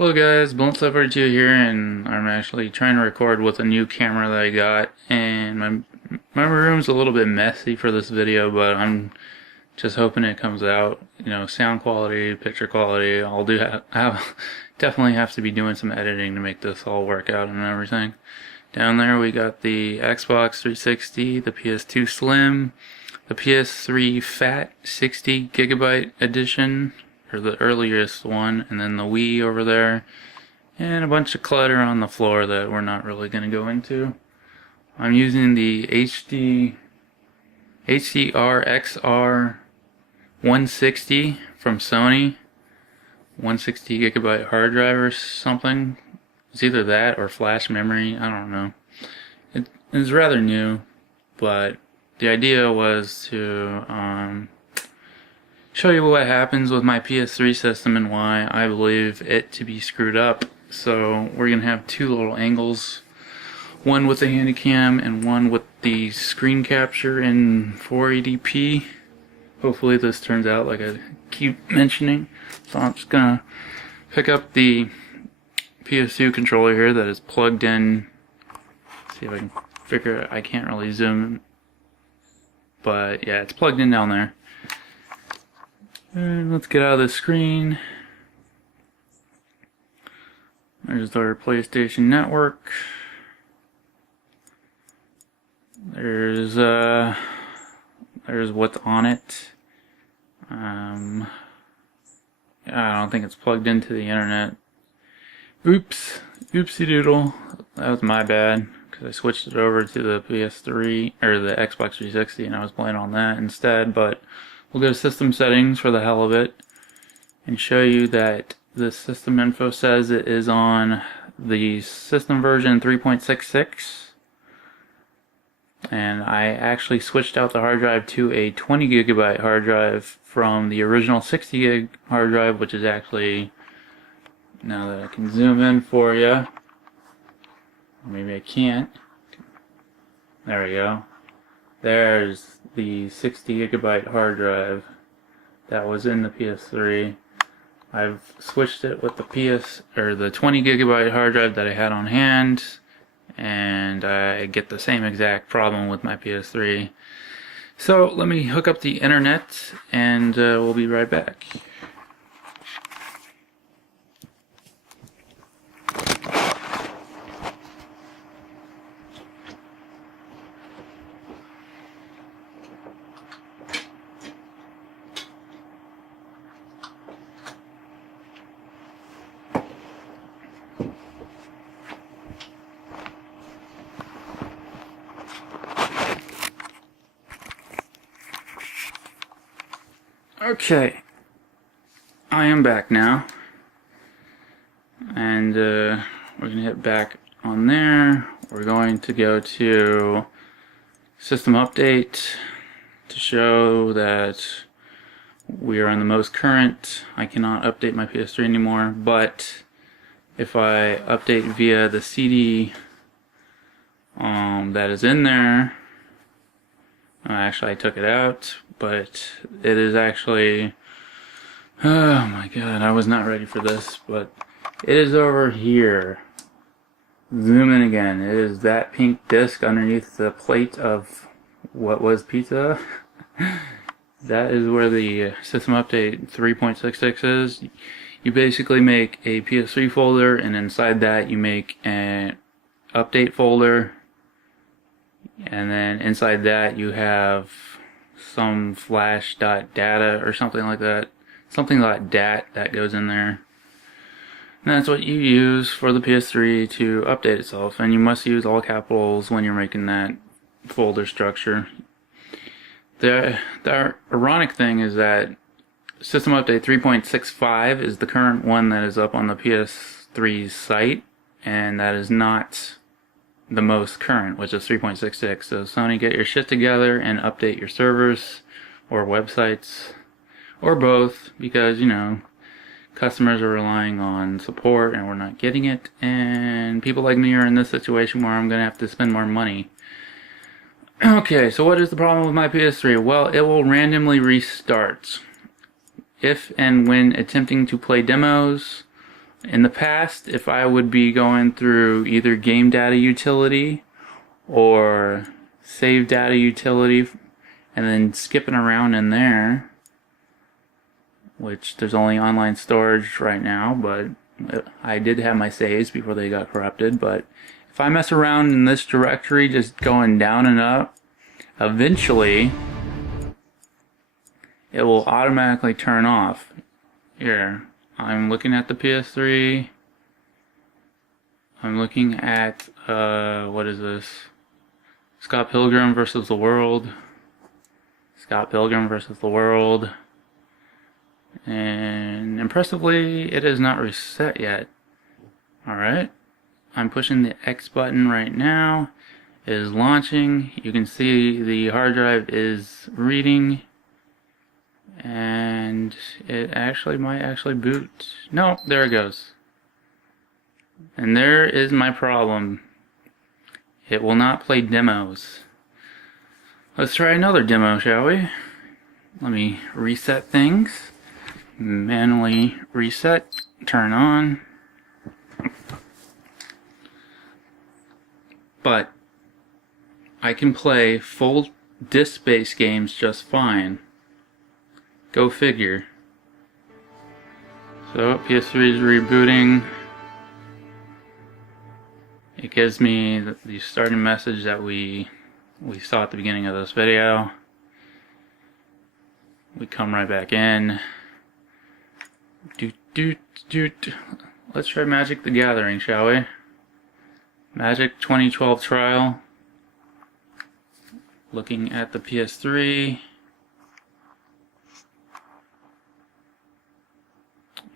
Hello guys, Blunt42 here, and I'm actually trying to record with a new camera that I got, and my room's a little bit messy for this video, but I'm just hoping it comes out, sound quality, picture quality. Definitely have to be doing some editing to make this all work out and everything. Down there we got the Xbox 360, the PS2 Slim, the PS3 Fat 60 gigabyte edition, or the earliest one, and then the Wii over there, and a bunch of clutter on the floor that we're not really going to go into. I'm using the HDR XR 160 from Sony, 160 gigabyte hard drive or something. It's either that or flash memory, I don't know. It's rather new, but the idea was to show you what happens with my PS3 system and why I believe it to be screwed up. So we're going to have two little angles, one with the Handycam and one with the screen capture in 480p. Hopefully this turns out like I keep mentioning. So I'm just going to pick up the PS2 controller here that is plugged in. See if I can figure it. I can't really zoom, but yeah, it's plugged in down there. And let's get out of the screen. There's our PlayStation Network. There's what's on it. I don't think it's plugged into the internet. Oops, oopsie doodle. That was my bad, because I switched it over to the PS3 or the Xbox 360, and I was playing on that instead. But we'll go to system settings for the hell of it and show you that the system info says it is on the system version 3.66, and I actually switched out the hard drive to a 20 gigabyte hard drive from the original 60 gig hard drive, which is actually, now that I can zoom in for you, maybe I can't, there we go. There's the 60 gigabyte hard drive that was in the PS3. I've switched it with the the 20 gigabyte hard drive that I had on hand, and I get the same exact problem with my PS3. So let me hook up the internet, and we'll be right back. Okay, I am back now, and we're going to hit back on there. We're going to go to system update to show that we are on the most current. I cannot update my PS3 anymore, but if I update via the CD that is in there, actually I took it out, but it is actually, oh my god, I was not ready for this, but it is over here. Zoom in again. It is that pink disc underneath the plate of what was pizza. That is where the system update 3.66 is. You basically make a PS3 folder, and inside that you make an update folder, and then inside that you have some flash.data or something like that. Something like dat that goes in there. And that's what you use for the PS3 to update itself. And you must use all capitals when you're making that folder structure. The ironic thing is that System Update 3.65 is the current one that is up on the PS3 site, and that is not the most current, which is 3.66. So Sony, get your shit together and update your servers or websites, or both, because customers are relying on support and we're not getting it, and people like me are in this situation where I'm gonna have to spend more money. Okay, so what is the problem with my PS3? Well, it will randomly restart if and when attempting to play demos In the past, if I would be going through either game data utility or save data utility and then skipping around in there, which there's only online storage right now, but I did have my saves before they got corrupted. But if I mess around in this directory just going down and up, eventually it will automatically turn off. Here, I'm looking at the PS3. I'm looking at, what is this? Scott Pilgrim versus the World. Scott Pilgrim versus the World. And impressively, it is not reset yet. Alright. I'm pushing the X button right now. It is launching. You can see the hard drive is reading. And it might actually boot. No, there it goes. And there is my problem. It will not play demos. Let's try another demo, shall we? Let me reset things. Manually reset. Turn on. But I can play full disk-based games just fine. Go figure. So PS3 is rebooting. It gives me the starting message that we saw at the beginning of this video. We come right back in. Let's try Magic the Gathering, shall we? Magic 2012 trial. Looking at the PS3.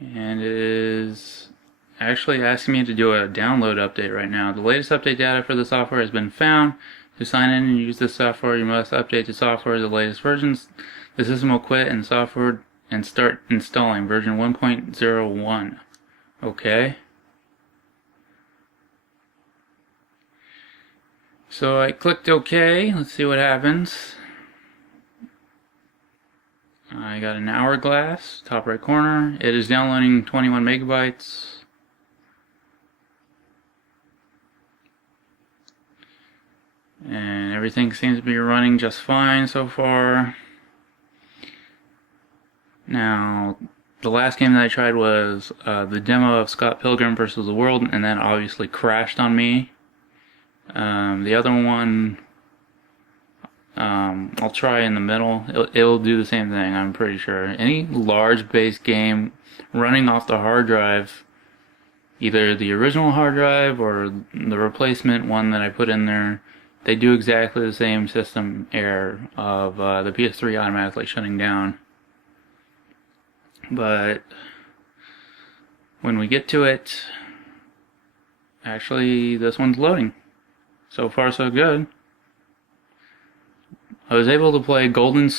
And it is actually asking me to do a download update right now. The latest update data for the software has been found. To sign in and use this software, you must update the software to the latest versions. The system will quit and software and start installing version 1.01. Okay. So I clicked OK. Let's see what happens. I got an hourglass, top right corner. It is downloading 21 megabytes. And everything seems to be running just fine so far. Now, the last game that I tried was the demo of Scott Pilgrim versus the World, and that obviously crashed on me. The other one, I'll try in the middle. It'll do the same thing, I'm pretty sure. Any large base game running off the hard drive, either the original hard drive or the replacement one that I put in there, they do exactly the same system error of the PS3 automatically shutting down. But when we get to it, actually this one's loading. So far so good. I was able to play Golden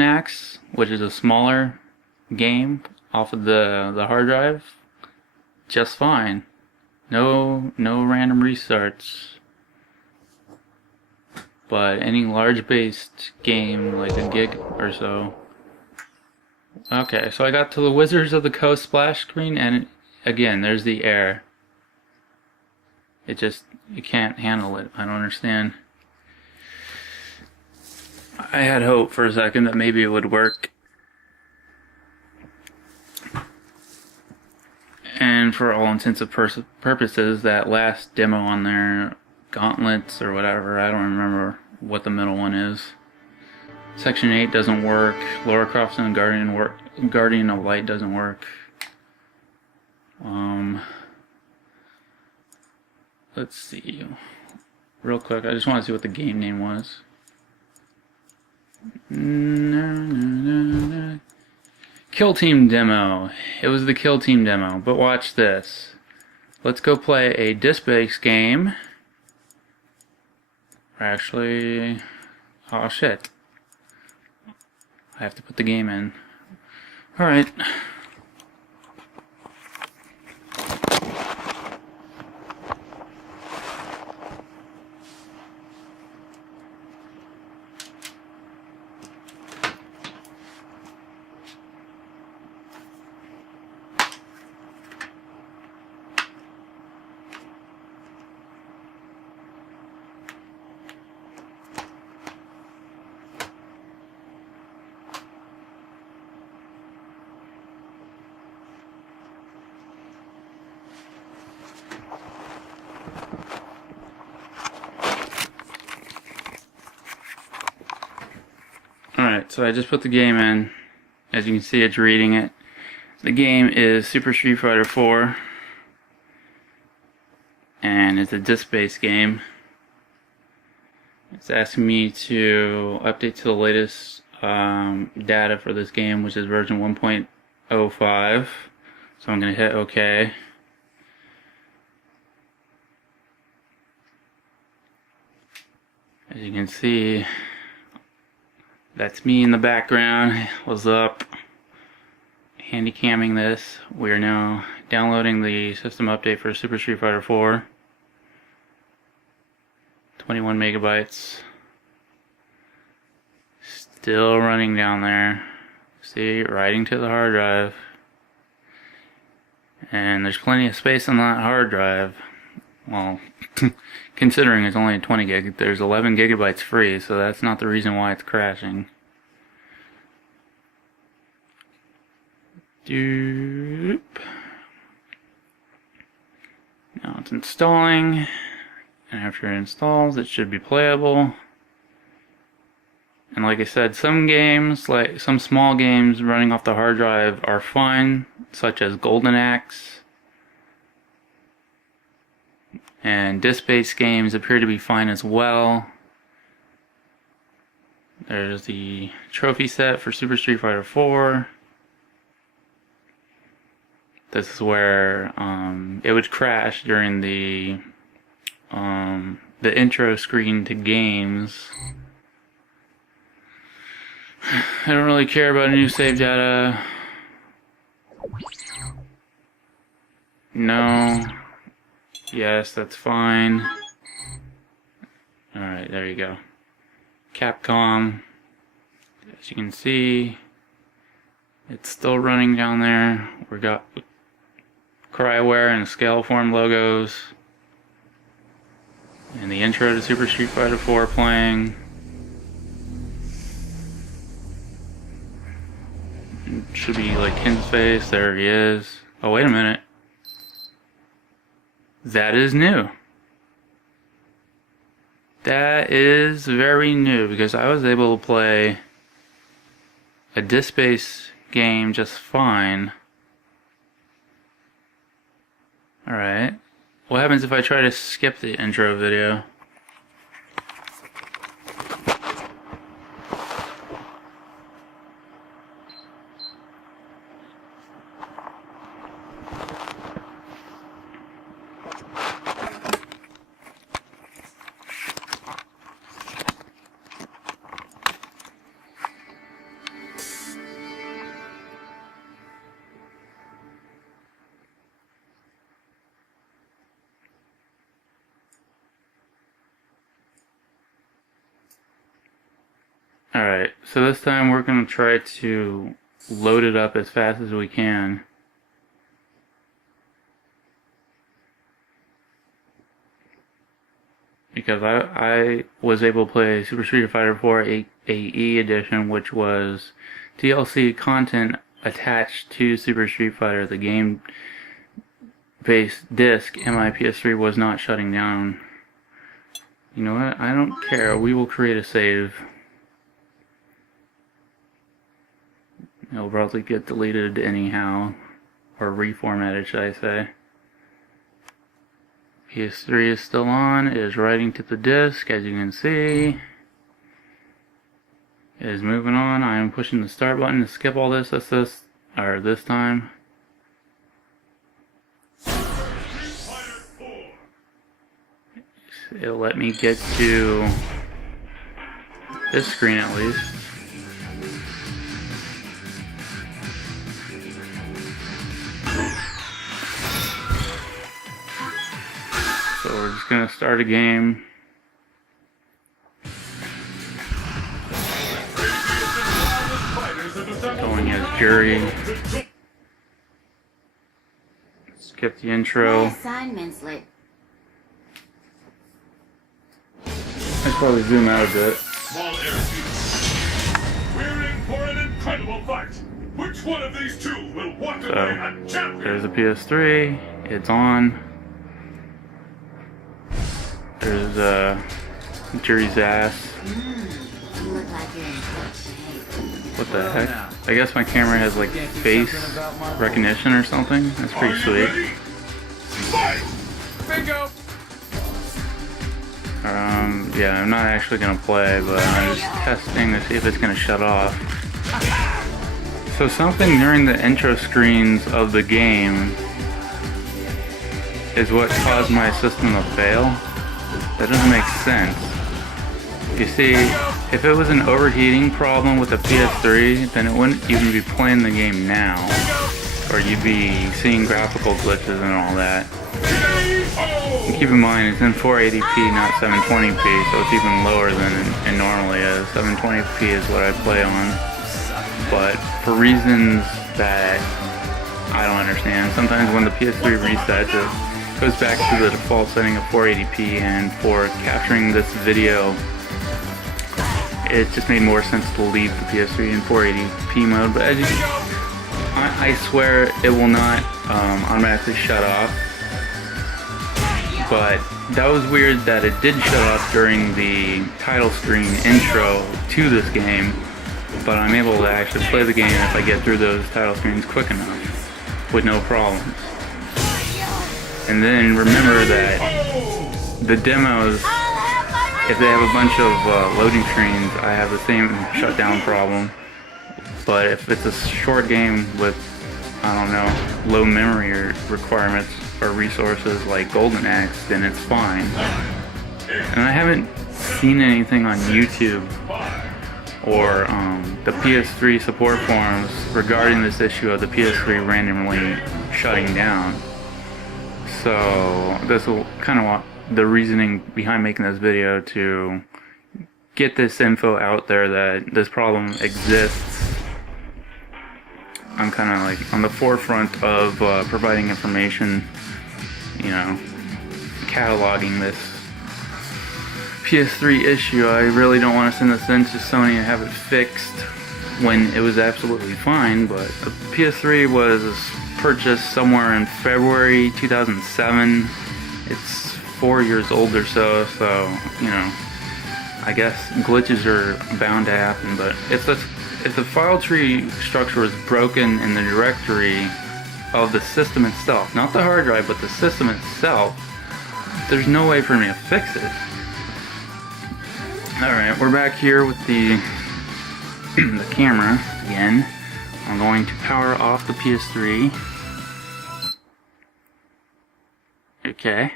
Axe, which is a smaller game off of the hard drive, just fine. No random restarts. But any large based game like a gig or so. Okay, so I got to the Wizards of the Coast splash screen, and again, there's the error. It can't handle it. I don't understand. I had hope for a second that maybe it would work. And for all intents and purposes, that last demo on there, Gauntlets or whatever, I don't remember what the middle one is. Section 8 doesn't work. Lara Croft and Guardian of Light doesn't work. Let's see. Real quick, I just want to see what the game name was. Kill Team demo. It was the Kill Team demo, but watch this. Let's go play a disc-based game. Actually, oh shit. I have to put the game in. Alright. so I just put the game in. As you can see, it's reading it. The game is Super Street Fighter 4, and it's a disc-based game. It's asking me to update to the latest data for this game, which is version 1.05. So I'm going to hit OK. As you can see, that's me in the background. What's up? Handy camming this. We are now downloading the system update for Super Street Fighter 4. 21 megabytes. Still running down there. See, writing to the hard drive. And there's plenty of space on that hard drive. Well, considering it's only 20 gig, there's 11 gigabytes free, so that's not the reason why it's crashing. Doop. Now it's installing, and after it installs, it should be playable. And like I said, some games, like some small games running off the hard drive, are fine, such as Golden Axe. And disc-based games appear to be fine as well. There's the trophy set for Super Street Fighter 4. This is where it would crash during the intro screen to games. I don't really care about new save data. No. Yes, that's fine. Alright, there you go. Capcom. As you can see, it's still running down there. We got Cryeware and Scaleform logos. And the intro to Super Street Fighter 4 playing. It should be like his face. There he is. Oh, wait a minute. That is new. That is very new, because I was able to play a disc-based game just fine. Alright. What happens if I try to skip the intro video? Alright, so this time we're going to try to load it up as fast as we can. Because I was able to play Super Street Fighter 4 AE Edition, which was DLC content attached to Super Street Fighter. The game-based disc in my PS3 was not shutting down. You know what? I don't care. We will create a save. It'll probably get deleted anyhow, or reformatted, should I say. PS3 is still on, it is writing to the disk, as you can see. It is moving on. I am pushing the start button to skip all this, this time. It'll let me get to this screen at least. So we're just gonna start a game. Going as Jury. Skip the intro. My assignment's late. I'd probably zoom out a bit. Small airspeed. We're in for an incredible fight. Which one of these two will walk away a champion? There's a PS3. It's on. There's Jury's ass. You look like you're in good shape. What the heck? I guess my camera has like face recognition or something. That's pretty sweet. Bingo! Yeah, I'm not actually gonna play, but I'm just testing to see if it's gonna shut off. So something during the intro screens of the game is what caused my system to fail. That doesn't make sense. You see, if it was an overheating problem with the PS3, then it wouldn't even be playing the game now. Or you'd be seeing graphical glitches and all that. And keep in mind, it's in 480p, not 720p, so it's even lower than it normally is. 720p is what I play on. But for reasons that I don't understand, sometimes when the PS3 resets, it goes back to the default setting of 480p, and for capturing this video, it just made more sense to leave the PS3 in 480p mode. But as you, I swear it will not automatically shut off. But that was weird that it did shut off during the title screen intro to this game, but I'm able to actually play the game if I get through those title screens quick enough, with no problems. And then remember that the demos, if they have a bunch of loading screens, I have the same shutdown problem. But if it's a short game with, I don't know, low memory or requirements or resources like Golden Axe, then it's fine. And I haven't seen anything on YouTube or the PS3 support forums regarding this issue of the PS3 randomly shutting down. So this will kind of the reasoning behind making this video, to get this info out there that this problem exists. I'm kind of like on the forefront of providing information, you know, cataloging this PS3 issue. I really don't want to send this in to Sony and have it fixed when it was absolutely fine, but the PS3 was purchased somewhere in February 2007. It's 4 years old or so, you know, I guess glitches are bound to happen. But if the file tree structure was broken in the directory of the system itself, not the hard drive, but the system itself, there's no way for me to fix it. Alright, we're back here with the camera again. I'm going to power off the PS3. Okay.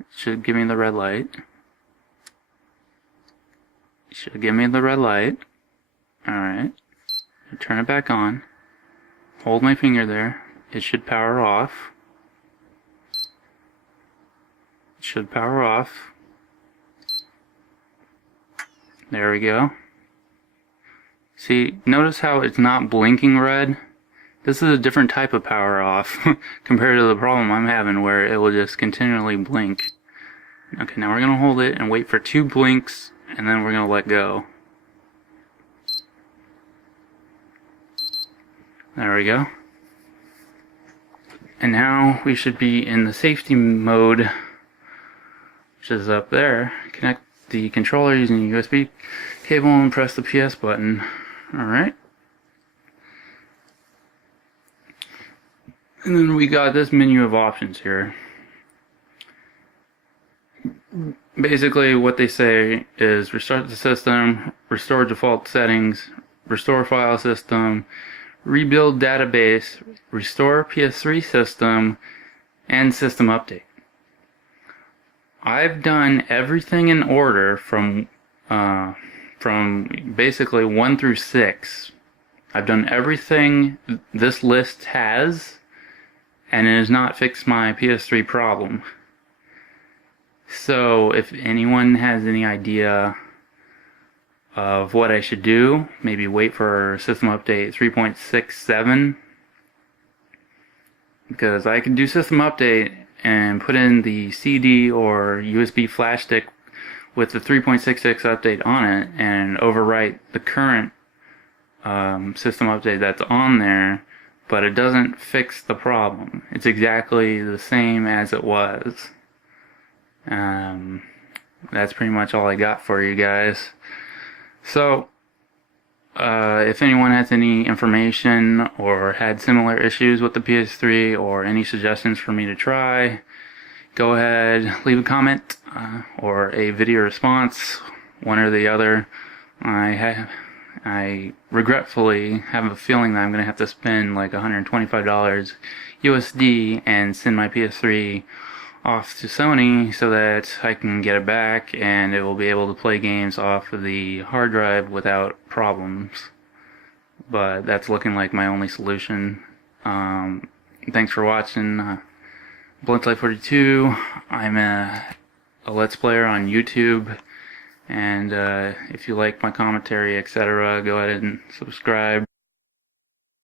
It should give me the red light. It should give me the red light. Alright. Turn it back on. Hold my finger there. It should power off. It should power off. There we go. See, notice how it's not blinking red? This is a different type of power off compared to the problem I'm having where it will just continually blink. Okay, now we're going to hold it and wait for 2 blinks, and then we're going to let go. There we go. And now we should be in the safety mode, which is up there. Connect the controller using a USB cable and press the PS button. Alright. And then we got this menu of options here. Basically what they say is restart the system, restore default settings, restore file system, rebuild database, restore PS3 system, and system update. I've done everything in order from basically 1 through 6. I've done everything this list has, and it has not fixed my PS3 problem. So if anyone has any idea of what I should do, maybe wait for system update 3.67, because I can do system update and put in the CD or USB flash stick with the 3.66 update on it and overwrite the current system update that's on there, but it doesn't fix the problem. It's exactly the same as it was. That's pretty much all I got for you guys. So if anyone has any information or had similar issues with the PS3 or any suggestions for me to try, go ahead, leave a comment or a video response, one or the other. I regretfully have a feeling that I'm going to have to spend like $125 USD and send my PS3 off to Sony so that I can get it back and it will be able to play games off of the hard drive without problems. But that's looking like my only solution. Thanks for watching. Bluntlight42. I'm a Let's Player on YouTube. And if you like my commentary, etc., go ahead and subscribe.